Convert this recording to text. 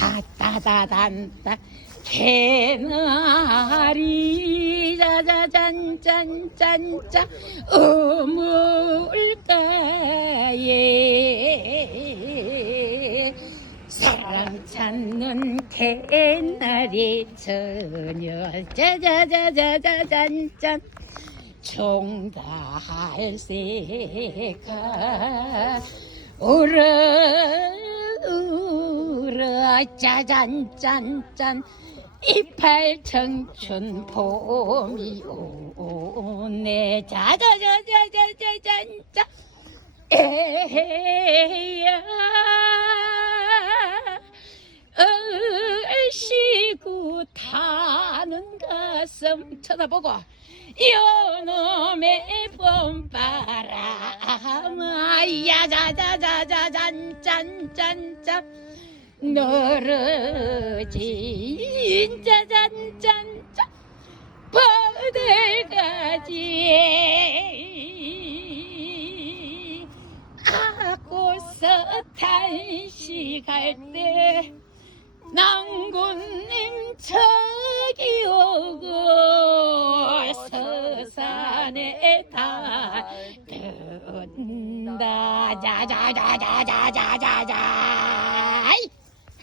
따따다단따 개나리 자자잔짠짠짠 어물가에. 사랑 찾는 개나리 처녀 자자자자자잔짠 총달새가. 울어 짜잔 짠짠 이팔 청춘 봄이 오네. 자자자자자자잔짠 에야. 얼씨구 타는 가슴 쳐다보고 요놈의 봄바람아 야자자자자잔짠짠짠 너르진 짜 잔짠짠 버들가지 아고서 탄식할 때 낭군님 저기 오고 서산에 달든다. 자자자자자자자자